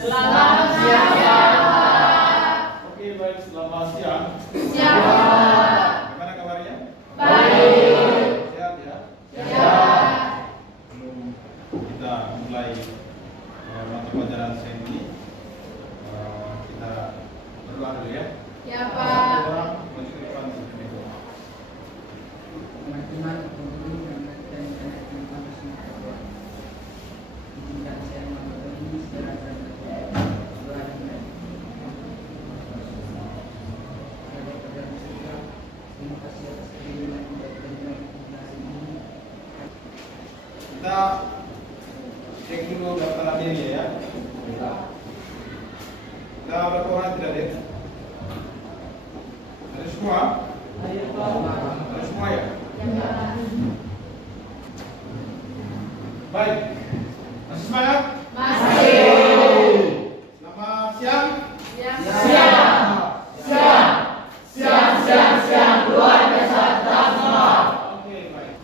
Selamat siang. Oke, baik, selamat siang. Siang. Gimana kabarnya? Baik. Sehat ya? Siang. Sebelum kita mulai mata pelajaran saya ini, kita berdoa dulu ya. Ya, Pak. Doa, maju ke depan seperti itu. Teman-teman, penghuni dan anak-anak semua berdoa. Izinkan saya membawa ini secara terbuka. Doa dan terima kasih atas kerinduan dan hari ini. Kita cek dulu daftar diri ya. Kita berdoa tidak ada? Ada semua? Ada semua ya? Baik. Masih semangat? Masih. Selamat siang. Siang. Luar biasa. Oke, baik.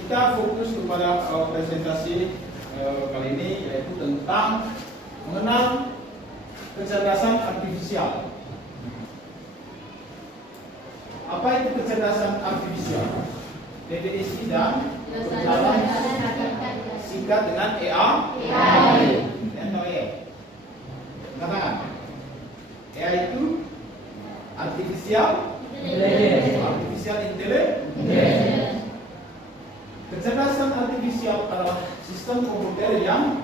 Kita fokus kepada presentasi kali ini, yaitu tentang mengenal kecerdasan artifisial. Apa itu kecerdasan artifisial? Definisi dan berjalan singkat dengan AI. Atau E. Katakan. AI itu artificial intelligence. Kecerdasan artifisial adalah sistem komputer yang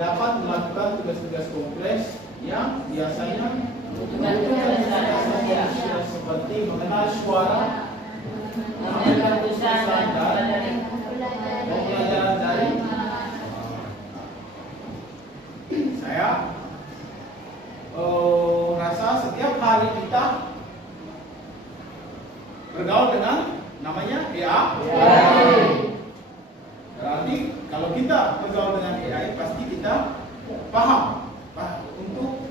dapat melakukan tugas-tugas kompleks yang biasanya membutuhkan kecerdasan manusia seperti mengenal suara, mengambil keputusan dan pembelajaran daring. Saya rasa setiap hari kita bergaul dengan namanya AI. Berarti kalau kita bergaul dengan AI pasti kita paham untuk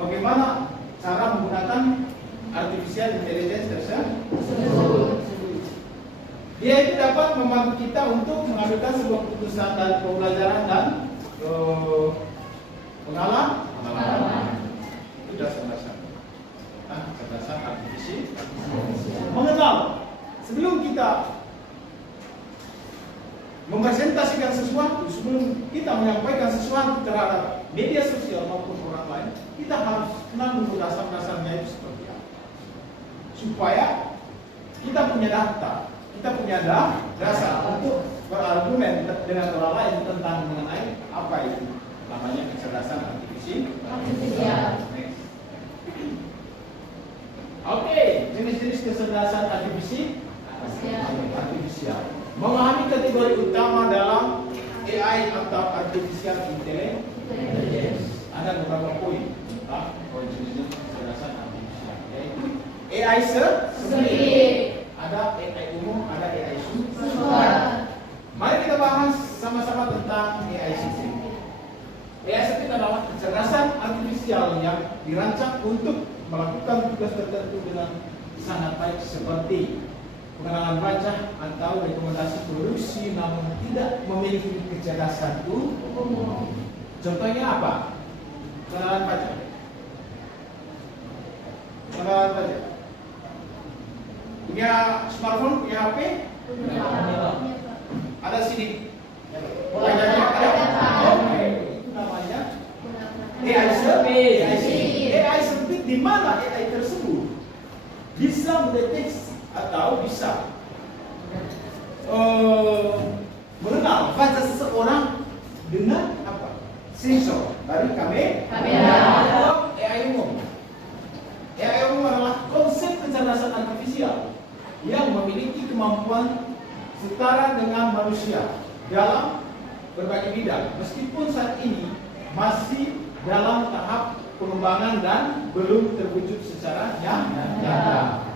bagaimana cara menggunakan artificial intelligence tersebut. Dia itu dapat membantu kita untuk mengambilkan sebuah keputusan dan pembelajaran dan pengalaman. Itu dasar-dasar. Kecerdasan artifisial. Mengenal sebelum kita mempresentasikan sesuatu, sebelum kita menyampaikan sesuatu terhadap media sosial maupun orang lain, kita harus kenal dulu dasar-dasarnya itu seperti apa. Supaya kita punya data, kita punya dasar untuk berargumen dengan orang lain tentang mengenai apa itu namanya kecerdasan artifisial. Oke, jenis-jenis kecerdasan artifisial. Memahami kategori utama dalam AI atau artificial intelligence. Ada beberapa poin tentang jenis kecerdasan artifisial, yaitu AI sendiri, ada AI umum, ada AI super. Mari kita bahas sama-sama tentang AI sendiri. AI sendiri adalah kecerdasan artifisial yang dirancang untuk melakukan tugas tertentu dengan sangat baik seperti pengenalan wajah atau rekomendasi produksi, namun tidak memiliki kecerdasan umum. Contohnya apa? Pengenalan wajah. Punya smartphone, punya HP? Ada sini. Wajahnya ada. Oke, itu namanya AI sempit, di mana AI tersebut bisa mendeteksi atau bisa mengenal wajah seseorang dengan apa? Sensor dari kamera. AI umum. AI umum adalah konsep kecerdasan artifisial yang memiliki kemampuan setara dengan manusia dalam berbagai bidang, meskipun saat ini masih dalam tahap pengembangan dan belum terwujud secara nyata.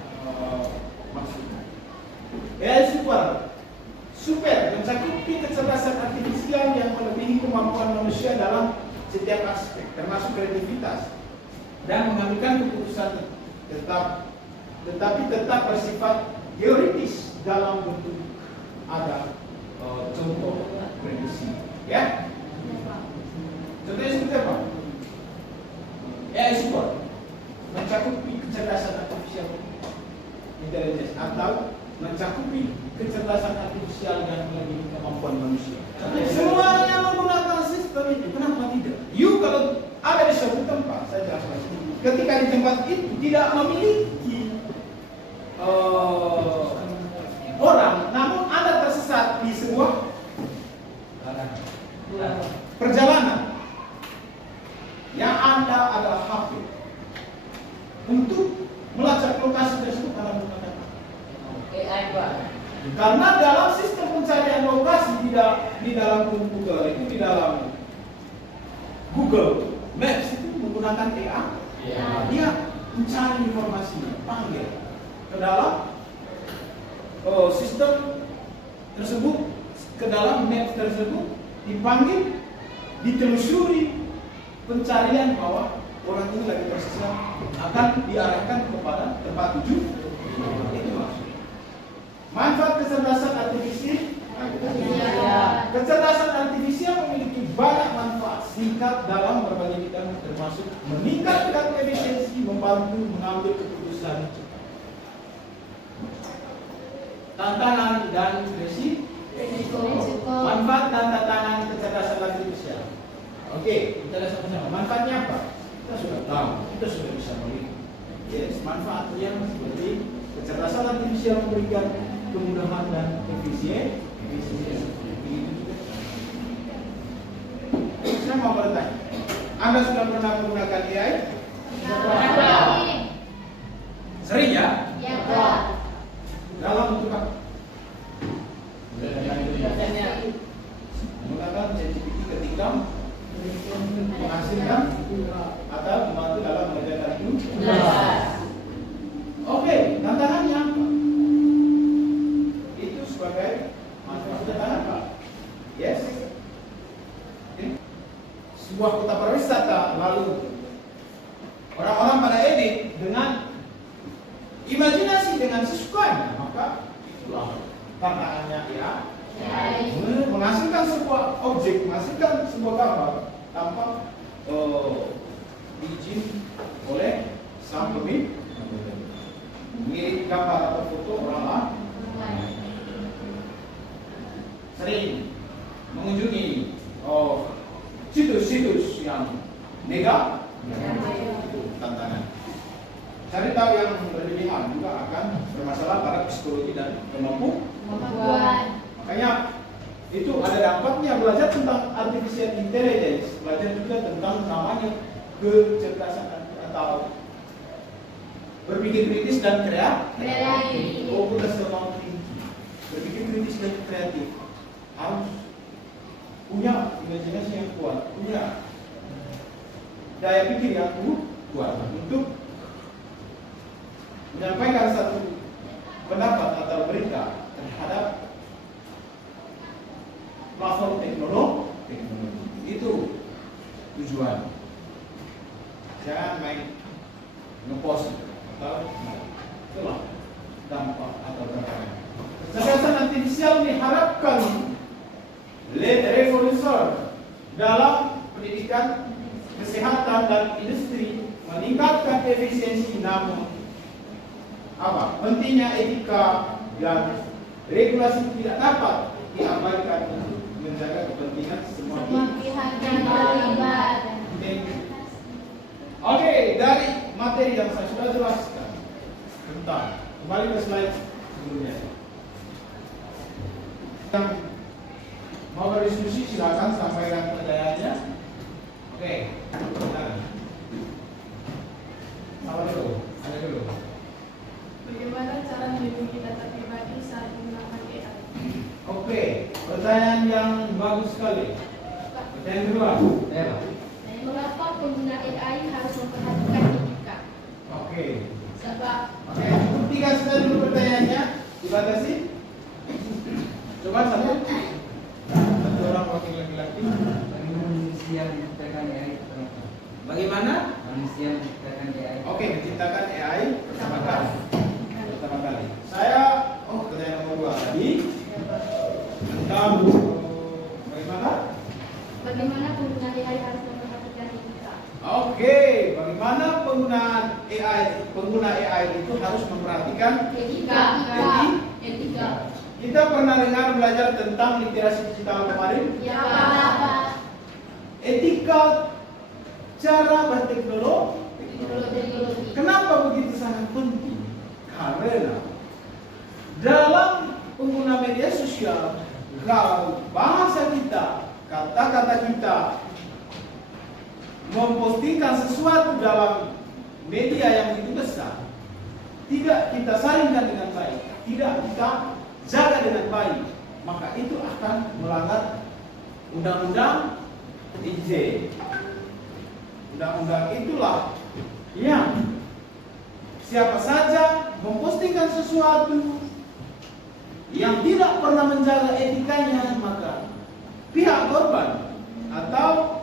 Maksudnya AI super mencakupi kecerdasan artifisial yang melebihi kemampuan manusia dalam setiap aspek, termasuk kreativitas dan mengambilkan keputusan tetapi tetap bersifat teoritis dalam bentuk ada contoh prediksi, ya. Contohnya mencakupi kecerdasan artifisial dan melebihi kemampuan manusia. Semuanya menggunakan sistem itu, kenapa tidak? You kalau ada di suatu tempat, saya jelaskan sini. Ketika di tempat itu tidak memiliki orang, namun Anda tersesat di sebuah perjalanan yang Anda adalah HP. Untuk melacak lokasi tersebut Anda menggunakan AI, Pak. karena dalam sistem pencarian lokasi di dalam komputer itu, di dalam Google Maps itu menggunakan AI. Dia mencari informasinya, panggil ke dalam sistem tersebut, ke dalam map tersebut, dipanggil, ditelusuri pencarian bahwa orang ini lagi tersesat, akan diarahkan kepada tempat tujuan. Itu maksudnya. Manfaat kecerdasan artifisial. Kecerdasan artifisial memiliki banyak manfaat singkat dalam berbagai bidang, termasuk meningkatkan efisiensi, membantu mengambil keputusan cepat. Tantangan dan resiko. Manfaat dan tantangan kecerdasan artifisial. Oke, kita lihat sama-sama. Manfaatnya apa? Kita sudah tahu, kita sudah bisa melihat. Yes, manfaatnya seperti kecerdasan artifisial memberikan kemudahan dan efisiensi. Saya mau bertanya, Anda sudah pernah menggunakan AI? Sering ya? Ya, Pak. Dalam bentuk apa? Menggunakan ChatGPT ketika menghasilkan atau membantu dalam mengerjakan itu. Oke, tantangannya apa? Itu sebagai manfaat tantangan apa? Yes. Sebuah kota pariwisata, lalu orang-orang pada edit dengan imajinasi, dengan sesukanya, maka itulah tantangannya ya. Menghasilkan sebuah objek, menghasilkan sebuah gambar tanpa diizin oleh sang pemilik, mengirim gambar atau foto orang lain. Sering mengunjungi situs-situs yang negatif, itu tantangan. Cari tahu yang berlebihan juga akan bermasalah pada psikologi dan kemampuan. Makanya itu ada dampaknya. Belajar tentang artificial intelligence, belajar juga tentang namanya kecerdasan atau berpikir kritis dan kreatif. Computational thinking, berpikir kritis dan kreatif, harus punya imajinasi yang kuat, punya daya pikir yang kuat untuk menyampaikan satu pendapat atau berita terhadap platform teknologi. Itu tujuan. Jangan main ngepost atau itulah dampak atau tantangan. Kecerdasan artifisial diharapkan revolusi dalam pendidikan, kesehatan dan industri, meningkatkan efisiensi, namun apa? Pentingnya etika dan regulasi tidak dapat diabaikan untuk menjaga kepentingan semua pihak yang terlibat. Oke, dari materi yang saya sudah jelaskan tentang, kembali ke slide sebelumnya. Yang mau berdiskusi silakan sampaikan pertanyaannya. Oke, apa dulu? Ada dulu. Bagaimana cara melindungi data pribadi saat menggunakan AI? Oke, pertanyaan yang bagus sekali. Pertanyaan kedua. Mengapa pengguna AI harus memperhatikan etika? Oke. Sebab Oke, buktikan saja dulu pertanyaannya. Dibatasi. Coba satu orang wakil laki-laki. Bagaimana manusia menciptakan AI? Bagaimana? Manusia menciptakan AI. Oke, menciptakan AI pertama kali. Saya, pertanyaan nomor 2 tadi tentang bagaimana? bagaimana pengguna AI harus memperhatikan etika? Oke, bagaimana pengguna AI itu harus memperhatikan Etika. Etika. Kita pernah dengar belajar tentang literasi digital kemarin? Ya, Pak. Etika cara berteknologi. Teknologi. Kenapa begitu sangat penting? Karena dalam pengguna media sosial, kalau bahasa kita, kata-kata kita mempostingkan sesuatu dalam media yang begitu besar, tidak kita saringkan dengan baik, tidak kita jaga dengan baik, maka itu akan melanggar undang-undang IJ. Undang-undang itulah yang siapa saja mempostingkan sesuatu yang tidak pernah menjaga etikanya, maka pihak korban atau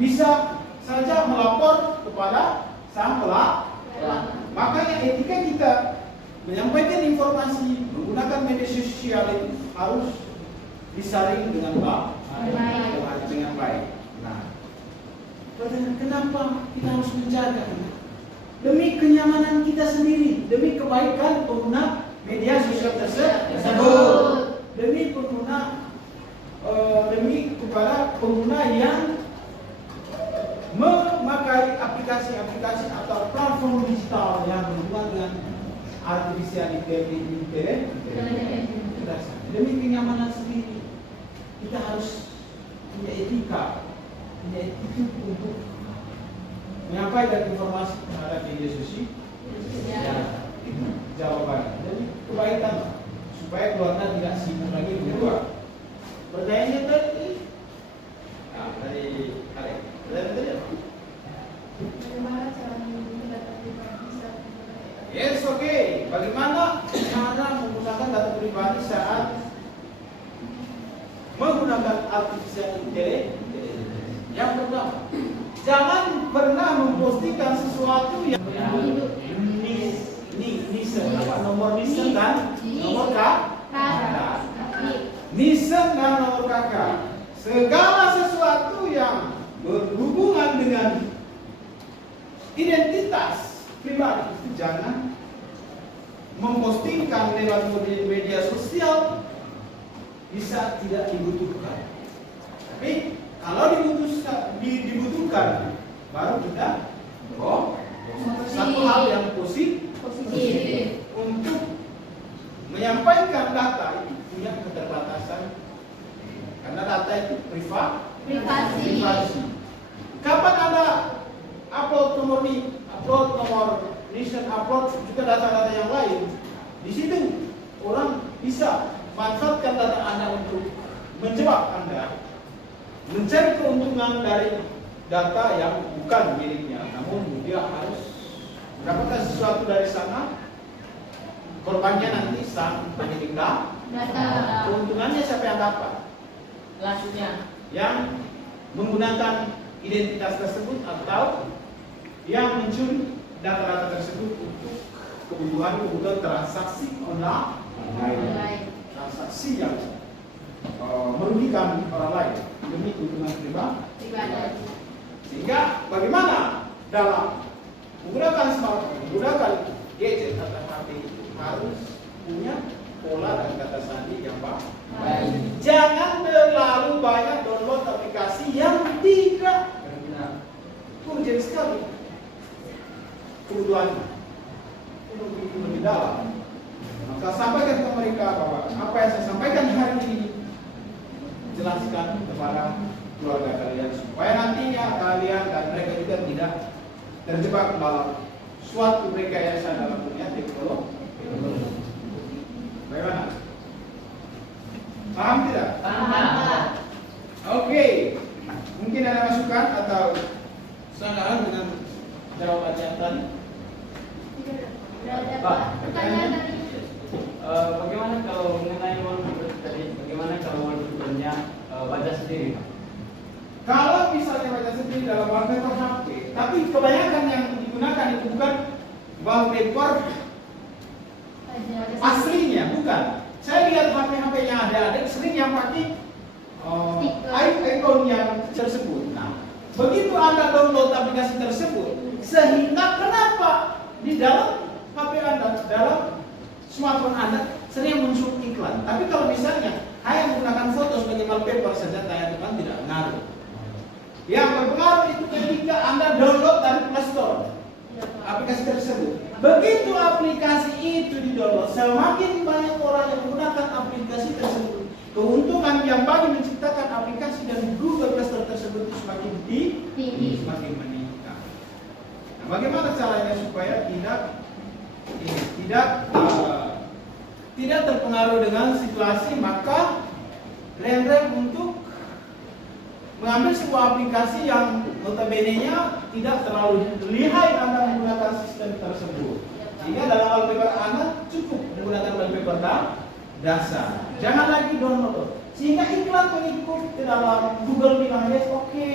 bisa saja melapor kepada sang pelaku. Makanya etika kita menyampaikan informasi menggunakan media sosial itu harus disaring dengan baik. Dengan baik. Nah, pertanyaan kenapa kita harus menjaga? Demi kenyamanan kita sendiri, demi kebaikan pengguna media sosial tersebut, demi kepada pengguna yang memakai aplikasi-aplikasi atau platform digital yang berhubungan dengan artificial intelligence. Demi kenyamanan sendiri, kita harus punya etika, punya attitude untuk menyampaikan informasi terhadap media sosial. Itu jawabannya. Jadi kebaikan supaya keluarga tidak sibuk lagi berdua. Pertanyaannya tadi, dari Alek. Bagaimana cara melindungi data pribadi saat menggunakan AI? Yes, oke. Bagaimana cara menggunakan data pribadi saat menggunakan artificial intelligence? Yang pertama, jangan pernah mempostingkan sesuatu yang nomor nisen dan nomor kakak. Nisen dan nomor kakak. Segala sesuatu yang berhubungan dengan identitas pribadi itu jangan mempostingkan lewat media sosial bisa tidak dibutuhkan. Tapi kalau dibutuhkan baru kita satu hal yang positif untuk menyampaikan data itu punya keterbatasan karena data itu privasi. Kapan ada upload nomor nation, upload juga data-data yang lain, di situ orang bisa manfaatkan data Anda untuk menjebak Anda, mencari keuntungan dari data yang bukan miliknya, namun dia harus mendapatkan sesuatu dari sana. Korbannya nanti sang pemilik data. Keuntungannya siapa yang dapat? Selanjutnya, Yang menggunakan identitas tersebut atau yang mencuri data-data tersebut untuk kebutuhan transaksi online, transaksi yang merugikan orang lain demi keuntungan pribadi. Sehingga bagaimana dalam menggunakan smartphone, menggunakan gadget atau HP itu harus punya pola dan kata sandi yang baik. Jangan terlalu banyak download aplikasi yang tidak urgent sekali kebutuhannya. Itu lebih dalam. Maka sampaikan ke mereka bahwa apa yang saya sampaikan hari ini jelaskan kepada keluarga kalian supaya nantinya kalian dan mereka juga tidak terjebak dalam suatu rekayasa dalam dunia teknologi. Bagaimana? Paham tidak? paham. Oke. Mungkin ada masukan atau sanggahan dengan jawaban yang tadi? Pak, pertanyaan tadi. Bagaimana kalau mengenai wallpaper tadi? Bagaimana kalau wallpapernya wajah sendiri? Kalau misalnya baca sendiri dalam wallpaper HP, tapi kebanyakan yang digunakan itu bukan wallpaper aslinya, bukan. Saya lihat HP-HP yang ada sering yang pakai icon yang tersebut. Nah, begitu Anda download aplikasi tersebut, sehingga kenapa di dalam HP Anda, dalam smartphone Anda sering muncul iklan. Tapi kalau misalnya hanya menggunakan foto sebagai wallpaper saja, itu kan tidak ngaruh. Yang berpengaruh itu ketika Anda download dari Play Store aplikasi tersebut. Begitu aplikasi itu di-download, semakin banyak orang yang menggunakan aplikasi tersebut, keuntungan yang bagi menciptakan aplikasi dan Google Play Store tersebut itu semakin tinggi, semakin meningkat. Nah, bagaimana caranya supaya tidak terpengaruh dengan situasi? Maka rem untuk mengambil sebuah aplikasi yang notabene-nya tidak terlalu lihai Anda menggunakan sistem tersebut. Sehingga dalam wallpaper Anda cukup menggunakan wallpaper dasar. Jangan lagi download. Sehingga iklan mengikut ke dalam Google bilang, yes, oke,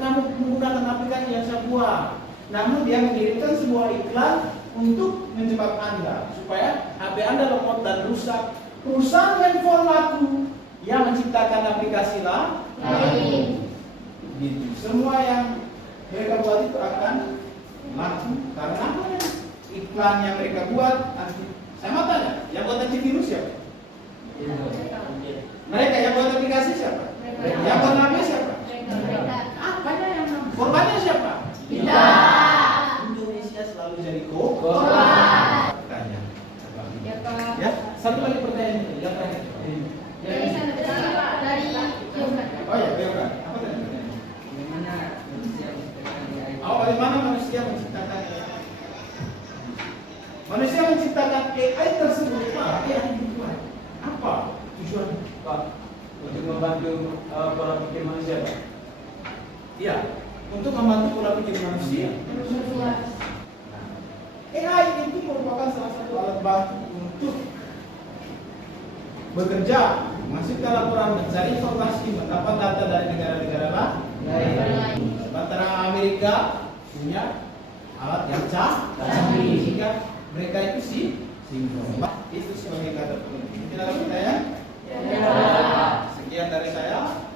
kamu menggunakan aplikasi yang saya buat. Namun dia mengirimkan sebuah iklan untuk menjebak Anda supaya HP Anda lemot dan rusak. Perusahaan handphone laku yang menciptakan aplikasi lain. Gitu. Semua yang mereka buat itu akan laku karena iklan yang mereka buat sama tanya, yang buat antivirus siapa? Mereka. Yang buat aplikasi siapa? Yang buat namanya siapa? Apanya yang korbannya siapa? Kita. Indonesia selalu jadi korban. Tanya. Ya, satu lagi pertanyaan ini. Yang terakhir. Oh ya, biokan. Apa tadi? Bagaimana manusia menciptakan AI? Manusia menciptakan AI tersebut, AI dibuat. Apa tujuan? Pak, untuk membantu pola pikir manusia, Pak. Iya, untuk membantu pola pikir manusia. AI itu merupakan salah satu alat bantu untuk bekerja, masukkan laporan, mencari informasi, mendapat data dari negara-negara lain. Sementara Amerika punya alat yang canggih, sehingga mereka itu sinkron. Itu sebagai kata penting. Tidak ada pertanyaan? Sekian dari saya.